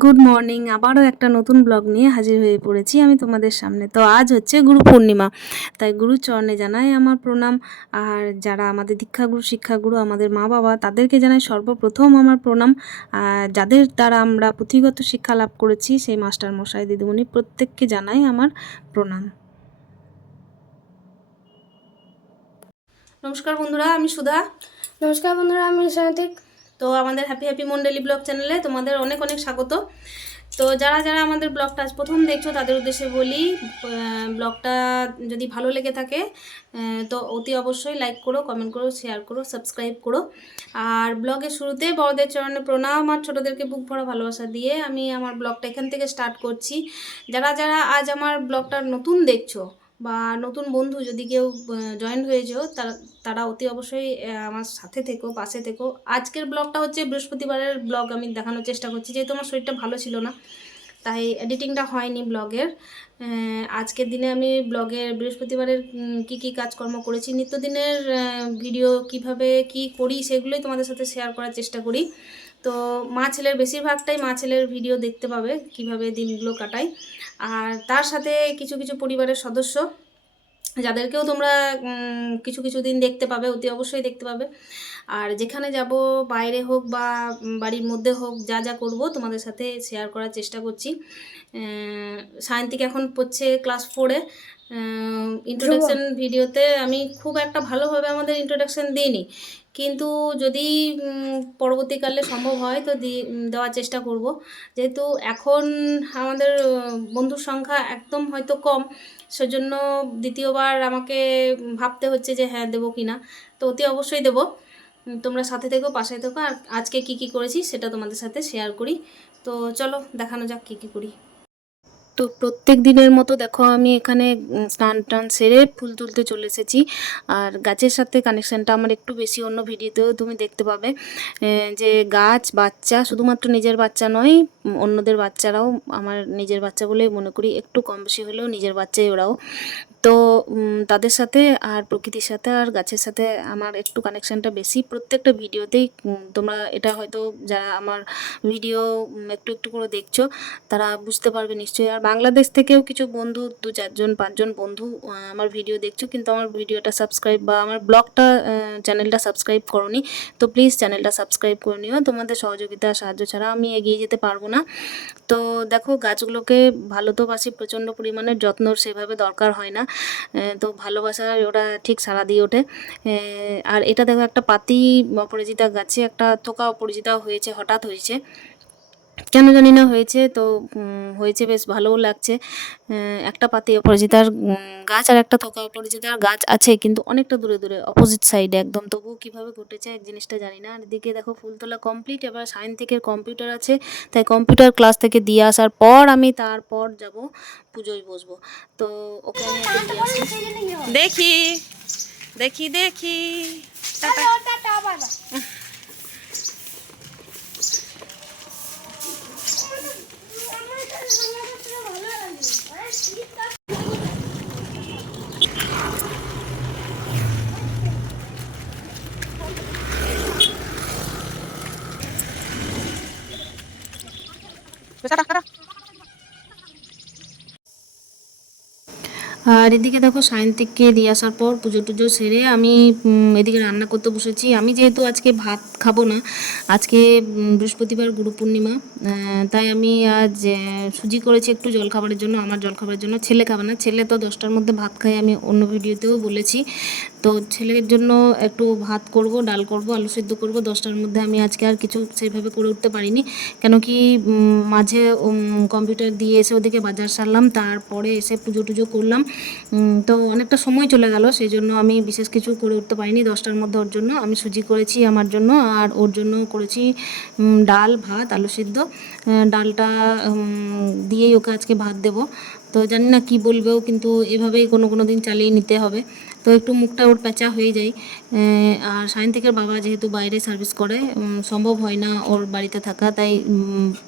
Good morning আবারও একটা নতুন ব্লগ নিয়ে হাজির হয়ে পড়েছি আমি তোমাদের সামনে। তো আজ হচ্ছে গুরু পূর্ণিমা তাই গুরুর চরণে জানাই আমার প্রণাম। আর যারা আমাদের দীক্ষাগুরু শিক্ষাগুরু আমাদের মা বাবা তাদেরকে জানাই সর্বপ্রথম আমার প্রণাম। যাদের দ্বারা আমরা পুঁথিগত শিক্ষা লাভ করেছি সেই মাস্টার মশাই দিদিমণি প্রত্যেককে জানাই আমার প্রণাম। নমস্কার বন্ধুরা আমি সুধা। নমস্কার বন্ধুরা আমি সায়ন্তিক তো আমাদের হ্যাপি হ্যাপি মন্ডলী ব্লগ চ্যানেলে তোমাদের অনেক অনেক স্বাগত। তো যারা যারা আমাদের ব্লগটা আজ প্রথম দেখছ, তাদের উদ্দেশ্যে বলি ব্লগটা যদি ভালো লেগে থাকে তো অতি অবশ্যই লাইক করো কমেন্ট করো শেয়ার করো সাবস্ক্রাইব করো। আর ব্লগের শুরুতে বড়দের চরণে প্রণাম, আর ছোটোদেরকে বুক ভরা ভালোবাসা দিয়ে আমি আমার ব্লগটা এখান থেকে স্টার্ট করছি। যারা যারা আজ আমার ব্লগটা নতুন দেখছ বা নতুন বন্ধু যদি কেউ জয়েন হয়েছো, তারা তারা অতি অবশ্যই আমার সাথে থেকো, পাশে থেকো। আজকের ব্লগটা হচ্ছে বৃহস্পতিবারের ব্লগ আমি দেখানোর চেষ্টা করছি, যেহেতু আমার শরীরটা ভালো ছিল না, তাই এডিটিংটা হয়নি ব্লগের আজকের দিনে আমি ব্লগের বৃহস্পতিবারের কি কি কাজকর্ম করেছি, নিত্যদিনের ভিডিও কীভাবে কি করি, সেগুলোই তোমাদের সাথে শেয়ার করার চেষ্টা করি। তো মা ছেলের বেশিরভাগটাই মা ছেলের ভিডিও দেখতে পাবে কীভাবে দিনগুলো কাটাই আর তার সাথে কিছু কিছু পরিবারের সদস্য যাদেরকেও তোমরা কিছু কিছু দিন দেখতে পাবে অতি অবশ্যই দেখতে পাবে। আর যেখানে যাব বাইরে হোক বা বাড়ির মধ্যে হোক যা যা করব তোমাদের সাথে শেয়ার করার চেষ্টা করছি। সায়ন্তিক এখন পড়ছে ক্লাস ফোরে ইন্ট্রোডাকশন ভিডিওতে আমি খুব একটা ভালোভাবে আমাদের ইন্ট্রোডাকশন দিইনি। কিন্তু যদি পরবর্তীকালে সম্ভব হয় তো দেওয়ার চেষ্টা করব। যেহেতু এখন আমাদের বন্ধুর সংখ্যা একদম হয়তো কম, সেজন্য দ্বিতীয়বার আমাকে ভাবতে হচ্ছে যে হ্যাঁ দেবো কি না। তো অতি অবশ্যই দেবো। তোমরা সাথে থেকো, পাশে থেকো, আর আজকে কি কি করেছি সেটা তোমাদের সাথে শেয়ার করি। তো চলো, দেখানো যাক কি কি করি। তো প্রত্যেক দিনের মতো দেখো আমি এখানে স্নান টান সেরে ফুল তুলতে চলে এসেছি। আর গাছের সাথে কানেকশানটা আমার একটু বেশি অন্য ভিডিওতেও তুমি দেখতে পাবে। যে গাছ, বাচ্চা শুধুমাত্র নিজের বাচ্চা নয় অন্যদের বাচ্চারাও আমার নিজের বাচ্চা বলেই মনে করি, একটু কম বেশি হলেও নিজের বাচ্চাই ওরাও। তো তাদের সাথে আর প্রকৃতির সাথে আর গাছের সাথে আমার একটু কানেকশানটা বেশি। প্রত্যেকটা ভিডিওতেই তোমরা এটা হয়তো যারা আমার ভিডিও একটু একটু করে দেখছ, তারা বুঝতে পারবে নিশ্চয়ই। আর বাংলাদেশ থেকেও কিছু বন্ধু, দু চারজন, পাঁচজন বন্ধু আমার ভিডিও দেখছ, কিন্তু আমার ভিডিওটা সাবস্ক্রাইব বা আমার ব্লগটা চ্যানেলটা সাবস্ক্রাইব করনি, তো প্লিজ চ্যানেলটা সাবস্ক্রাইব করে নিও। তোমাদের সহযোগিতা, সাহায্য ছাড়া আমি এগিয়ে যেতে পারব না। তো দেখো, গাছগুলোকে ভালো তো বাসি প্রচণ্ড পরিমাণে যত্নর সেভাবে দরকার হয় না। তো ভালোবাসার ওটা ঠিক সারা দিয়ে ওঠে। আর এটা দেখো একটা পাতি অপরাজিতা গাছে একটা থোকা অপরাজিতা হয়েছে, হঠাৎ হয়েছে। কেন জানি না হয়েছে তো হয়েছে বেশ ভালোও লাগছে। একটা পাতি অপরাজিতার গাছ আর একটা থোকা অপরাজিতার গাছ আছে কিন্তু অনেকটা দূরে দূরে অপোজিট সাইডে একদম। তবুও কীভাবে ঘটেছে এক জিনিসটা জানি না। আর এদিকে দেখো ফুল তোলা কমপ্লিট এবার থেকে কম্পিউটার আছে। তাই কম্পিউটার ক্লাস থেকে দিয়ে আসার পর আমি তারপর যাব পুজোয় বসবো। তো ওকে আমি দেখি দেখি দেখি। আর এদিকে দেখো সায়ন্তিককে দিয়ে আসার পর পুজো টুজো সেরে আমি এদিকে রান্না করতে বসেছি। আমি যেহেতু আজকে ভাত খাব না, আজকে বৃহস্পতিবার গুরু পূর্ণিমা তাই আমি আজ সুজি করেছি একটু জলখাবারের জন্য, আমার জলখাবারের জন্য। ছেলে খাবে না, ছেলে তো দশটার মধ্যে ভাত খায়, আমি অন্য ভিডিওতেও বলেছি। তো ছেলের জন্য একটু ভাত করব, ডাল করব, আলু সেদ্ধ করব, দশটার মধ্যে আমি আজকে আর কিছু সেইভাবে করে উঠতে পারিনি। কেন কি মাঝে কম্পিউটার দিয়ে এসে ওদিকে বাজার সারলাম, তারপরে এসে পুজো টুজো করলাম। তো অনেকটা সময় চলে গেল, সেই জন্য আমি বিশেষ কিছু করে উঠতে পারিনি। দশটার মধ্যে ওর জন্য আমি সুজি করেছি আমার জন্য, আর ওর জন্য করেছি ডাল, ভাত, আলু সিদ্ধ। ডালটা দিয়েই ওকে আজকে ভাত দেব। তো জানি না কি বলবেও, কিন্তু এভাবেই কোনো কোনো দিন চালিয়ে নিতে হবে। তো একটু মুখটা ওর প্যাঁচা হয়ে যায়। আর সায়ন্তিকের বাবা যেহেতু বাইরে সার্ভিস করে সম্ভব হয় না ওর বাড়িতে থাকা, তাই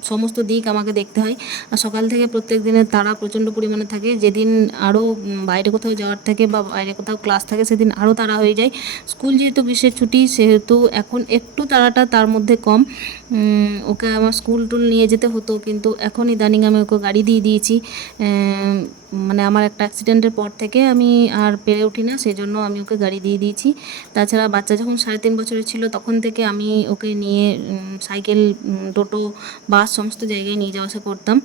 সমস্ত দিক আমাকে দেখতে হয়। আর সকাল থেকে প্রত্যেক দিনের তারা প্রচণ্ড পরিমাণে থাকে। যেদিন আরও বাইরে কোথাও যাওয়ার থাকে বা বাইরে কোথাও ক্লাস থাকে, সেদিন আরও তাড়া হয়ে যায়। স্কুল যেহেতু গ্রীষ্মের ছুটি, সেহেতু এখন একটু তাড়াটা তার মধ্যে কম। ওকে আমার স্কুল টুল নিয়ে যেতে হতো, কিন্তু এখন ইদানিং আমি ওকে গাড়ি দিয়ে দিয়েছি। মানে আমার একটা অ্যাক্সিডেন্টের পর থেকে আমি আর পেরে উঠি না সেই জন্য আমি ওকে গাড়ি দিয়ে দিয়েছি। তাছাড়া বাচ্চা যখন সাড়ে তিন বছরের ছিল, তখন থেকে আমি ওকে নিয়ে সাইকেল টোটো, বাস সমস্ত জায়গায় নিয়ে যাওয়া আসা করতাম।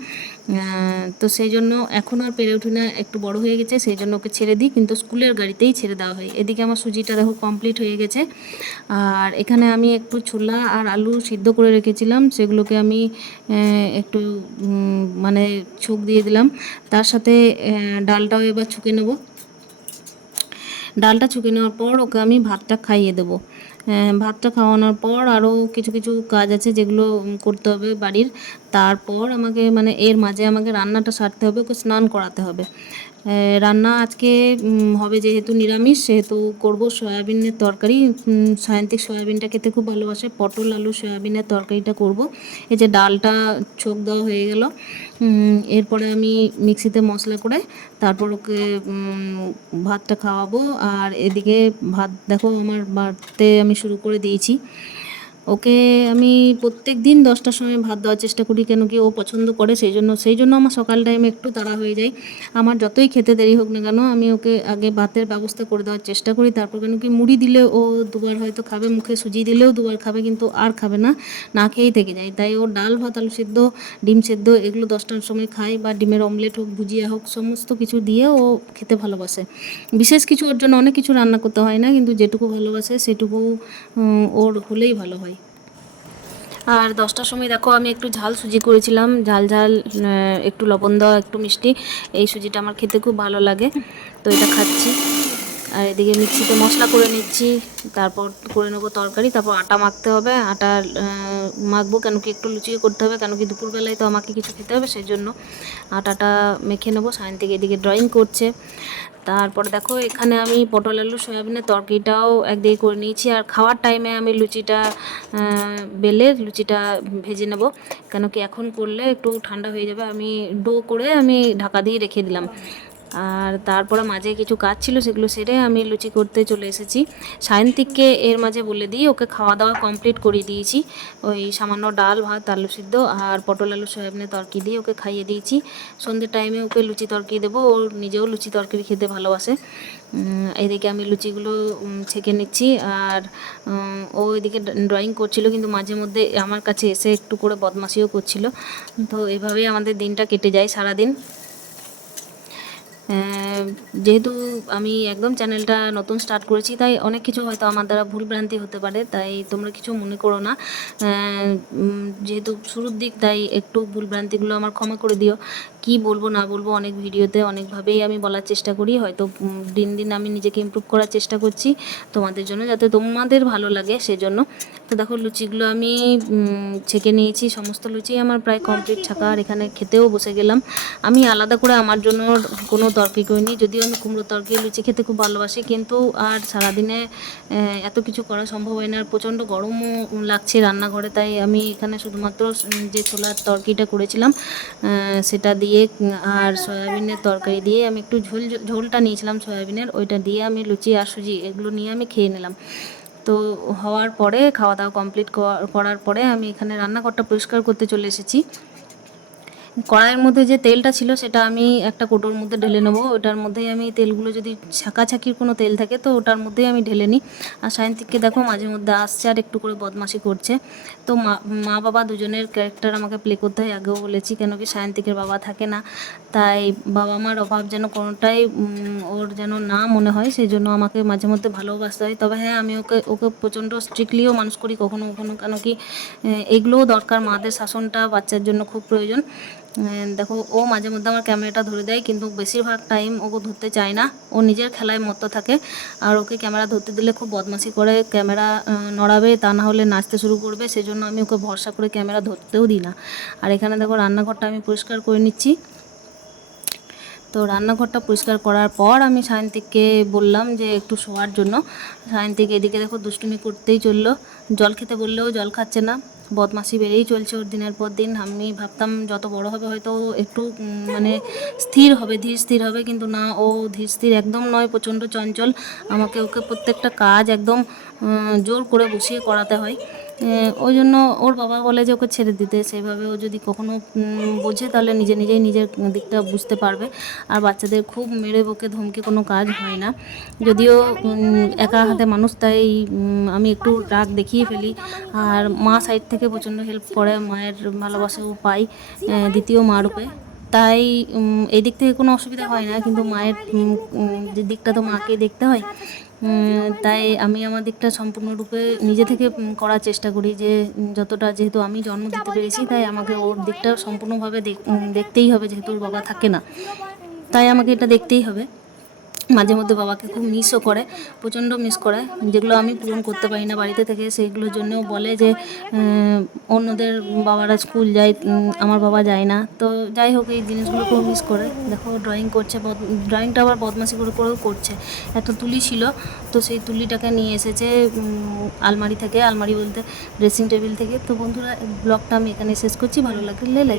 তো সেই জন্য এখন আর পেরে উঠি না, একটু বড় হয়ে গেছে সেই জন্য ওকে ছেড়ে দিই, কিন্তু স্কুলের গাড়িতেই ছেড়ে দেওয়া হয়। এদিকে আমার সুজিটা দেখো কমপ্লিট হয়ে গেছে। আর এখানে আমি একটু ছোলা আর আলু সিদ্ধ করে রেখেছিলাম, সেগুলোকে আমি একটু মানে ছুক দিয়ে দিলাম। তার সাথে ডালটাও এবার ছুঁকে নেব। ডালটা ছুঁকে নেওয়ার পর ওকে আমি ভাতটা খাইয়ে দেবো। ভাতটা খাওয়ানোর পর আরও কিছু কিছু কাজ আছে যেগুলো করতে হবে বাড়ির। তারপর আমাকে মানে এর মাঝে আমাকে রান্নাটা সারতে হবে, ওকে স্নান করাতে হবে। রান্না আজকে হবে যেহেতু নিরামিষ, সেহেতু করব সয়াবিনের তরকারি। সায়ন্তিক সয়াবিনটা খেতে খুব ভালোবাসে। পটল, আলু, সয়াবিনের তরকারিটা করব। এই যে ডালটা ছোক দেওয়া হয়ে গেল। এরপরে আমি মিক্সিতে মশলা করে তারপর ওকে ভাতটা খাওয়াবো। আর এদিকে ভাত, দেখো আমার বাড়তে আমি শুরু করে দিয়েছি। ওকে আমি প্রত্যেক দিন দশটার সময় ভাত দেওয়ার চেষ্টা করি, কেন কি ও পছন্দ করে সেই জন্য সেই জন্য আমার সকাল টাইমে একটু তাড়া হয়ে যায়। আমার যতই খেতে দেরি হোক না কেন, আমি ওকে আগে ভাতের ব্যবস্থা করে দেওয়ার চেষ্টা করি, তারপর কেন কি মুড়ি দিলে ও দুবার হয়তো খাবে, মুখে সুজি দিলেও দুবার খাবে, কিন্তু আর খাবে না না খেয়েই থেকে যায়। তাই ও ডাল ভাত, আলু সেদ্ধ, ডিম সেদ্ধ, এগুলো দশটার সময় খায় বা ডিমের অমলেট হোক, ভুজিয়া হোক, সমস্ত কিছু দিয়ে ও খেতে ভালোবাসে। বিশেষ কিছু ওর জন্য অনেক কিছু রান্না করতে হয় না, কিন্তু যেটুকু ভালোবাসে সেটুকু ওর হলেই ভালো হয়। আর দশটার সময় দেখো আমি একটু ঝাল সুজি করেছিলাম। ঝাল ঝাল একটু লবণ দেওয়া একটু মিষ্টি। এই সুজিটা আমার খেতে খুব ভালো লাগে। তো এটা খাচ্ছি। আর এদিকে মিক্সিতে মশলা করে নিচ্ছি, তারপর করে নেব তরকারি, তারপর আটা মাখতে হবে, আটা মাখবো কেন কি একটু লুচিয়ে করতে হবে, কেন কি দুপুরবেলায় তো আমাকে কিছু খেতে হবে, সেই জন্য আটাটা মেখে নেব। সায়ন থেকে এদিকে ড্রয়িং করছে। তারপর দেখো, এখানে আমি পটল, আলু, সয়াবিনের তরকারিটাও একদিকে করে নিয়েছি। আর খাওয়ার টাইমে আমি লুচিটা বেলে লুচিটা ভেজে নেব। কেন কি এখন করলে একটু ঠান্ডা হয়ে যাবে। আমি ডো করে আমি ঢাকা দিয়ে রেখে দিলাম। আর তারপরে মাঝে কিছু কাজ ছিল সেগুলো সেরে আমি লুচি করতে চলে এসেছি। সায়ন্তিককে এর মাঝে বলে দিই, ওকে খাওয়া দাওয়া কমপ্লিট করিয়ে দিয়েছি। ওই সামান্য ডাল, ভাত, আলু সিদ্ধ আর পটল, আলু, সয়াবিনের তরকি দিয়ে ওকে খাইয়ে দিয়েছি। সন্ধ্যের টাইমে ওকে লুচি তরকি দেবো, ও নিজেও লুচি তরকারি খেতে ভালোবাসে। এদিকে আমি লুচিগুলো ছেঁকে নিচ্ছি আর ও এদিকে ড্রয়িং করছিল কিন্তু মাঝে মধ্যে আমার কাছে এসে একটু করে বদমাশিও করছিল। তো এভাবেই আমাদের দিনটা কেটে যায় সারাদিন। যেহেতু আমি একদম চ্যানেলটা নতুন স্টার্ট করেছি, তাই অনেক কিছু হয়তো আমার দ্বারা ভুল ভ্রান্তি হতে পারে, তাই তোমরা কিছু মনে করো না। যেহেতু শুরুর দিক, তাই একটু ভুল ভ্রান্তিগুলো আমার ক্ষমা করে দিও। কি বলব, না বলব, অনেক ভিডিওতে অনেকভাবেই আমি বলার চেষ্টা করি, হয়তো দিন দিন আমি নিজেকে ইমপ্রুভ করার চেষ্টা করছি তোমাদের জন্য, যাতে তোমাদের ভালো লাগে সেজন্য। তো দেখো, লুচিগুলো আমি ছেঁকে নিয়েছি, সমস্ত লুচি আমার প্রায় কমপ্লিট ছাকা, আর এখানে খেতেও বসে গেলাম। আমি আলাদা করে আমার জন্য কোনো তরকারি করিনি, যদিও আমি কুমড়ো তরকারি লুচি খেতে খুব ভালোবাসি, কিন্তু আর সারাদিনে এত কিছু করা সম্ভব হয় না, আর প্রচণ্ড গরমও লাগছে রান্নাঘরে, তাই আমি এখানে শুধুমাত্র যে ছোলার তরকারিটা করেছিলাম সেটা দিয়ে, আর সয়াবিনের তরকারি দিয়ে আমি একটু ঝোল, ঝোলটা নিয়েছিলাম সয়াবিনের, ওইটা দিয়ে আমি লুচি আর সুজি এগুলো নিয়ে আমি খেয়ে নিলাম। তো হওয়ার পরে, খাওয়া দাওয়া কমপ্লিট করার পরে আমি এখানে রান্নাঘরটা পরিষ্কার করতে চলে এসেছি। কড়াইয়ের মধ্যে যে তেলটা ছিল সেটা আমি একটা কোটোর মধ্যে ঢেলে নেব। ওটার মধ্যেই আমি তেলগুলো যদি ছাকাছাকির কোনো তেল থাকে তো ওটার মধ্যেই আমি ঢেলে নিই। আর সায়ন্তিককে দেখো মাঝে মধ্যে আসছে আর একটু করে বদমাশি করছে। তো মা বাবা দুজনের ক্যারেক্টার আমাকে প্লে করতে হয়, আগেও বলেছি কেন কি সায়ন্তিকের বাবা থাকে না। তাই বাবা মার অভাব যেন কোনোটাই ওর যেন না মনে হয় সেই জন্য আমাকে মাঝে মধ্যে ভালোবাসতে হয়। তবে হ্যাঁ আমি ওকে ওকে প্রচণ্ড স্ট্রিক্টলিও মানুষ করি, কখনো কখনো কেন কি এগুলোও দরকার। মাদের শাসনটা বাচ্চার জন্য খুব প্রয়োজন। দেখো, ও মাঝে মধ্যে আমার ক্যামেরাটা ধরে দেয়, কিন্তু বেশিরভাগ টাইম ওকে ধরতে চায় না। ও নিজের খেলায় মত্ত থাকে। আর ওকে ক্যামেরা ধরতে দিলে খুব বদমাশি করে, ক্যামেরা নড়াবে, তা না হলে নাচতে শুরু করবে, সেজন্য আমি ওকে ভরসা করে ক্যামেরা ধরতেও দিই না। আর এখানে দেখো, রান্নাঘরটা আমি পরিষ্কার করে নিচ্ছি। তো রান্নাঘরটা পরিষ্কার করার পর আমি সায়ন্তিককে বললাম যে একটু শোয়ার জন্য। সায়ন্তিক এদিকে দেখো, দুষ্টুমি করতেই চলল। জল খেতে বললেও জল খাচ্ছে না। বদমাসি বেড়েই চলছে ওর দিনের পর দিন। আমি ভাবতাম যত বড় হবে হয়তো একটু মানে স্থির হবে, ধীর স্থির হবে, কিন্তু না, ও ধীর স্থির একদম নয়, প্রচণ্ড চঞ্চল। আমাকে ওকে প্রত্যেকটা কাজ একদম জোর করে বসিয়ে করাতে হয়। ওই জন্য ওর বাবা বলে যে ওকে ছেড়ে দিতে, সেভাবে ও যদি কখনো বোঝে তাহলে নিজে নিজেই নিজের দিকটা বুঝতে পারবে। আর বাচ্চাদের খুব মেরে বকে ধমকে কোনো কাজ হয় না। যদিও একা হাতে মানুষ, তাই আমি একটু রাগ দেখিয়ে ফেলি। আর মা সাইড থেকে প্রচণ্ড হেল্প করে, মায়ের ভালোবাসাও পাই দ্বিতীয় মা রূপে। তাই এই দিক থেকে কোনো অসুবিধা হয় না, কিন্তু মায়ের যে দিকটা তো মাকে দেখতে হয় তাই আমি আমার দিকটা সম্পূর্ণরূপে নিজে থেকে করার চেষ্টা করি যে যতটা যেহেতু আমি জন্ম দিতে পেরেছি, তাই আমাকে ওর দিকটা সম্পূর্ণভাবে দেখতেই হবে, যেহেতু ওর বাবা থাকে না, তাই আমাকে এটা দেখতেই হবে। মাঝে মধ্যে বাবাকে খুব মিসও করে, প্রচণ্ড মিস করে, যেগুলো আমি পূরণ করতে পারি না বাড়িতে থেকে, সেইগুলোর জন্যও বলে যে অন্যদের বাবারা স্কুল যায় আমার বাবা যায় না। তো যাই হোক, এই জিনিসগুলো খুব মিস করে। দেখো ড্রয়িং করছে ড্রয়িংটা আবার বদমাশি করে, করেও করছে। একটা তুলি ছিল, তো সেই তুলিটাকে নিয়ে এসেছে আলমারি থেকে, আলমারি বলতে ড্রেসিং টেবিল থেকে। তো বন্ধুরা ব্লগটা আমি এখানে শেষ করছি। ভালো লাগলে লাইক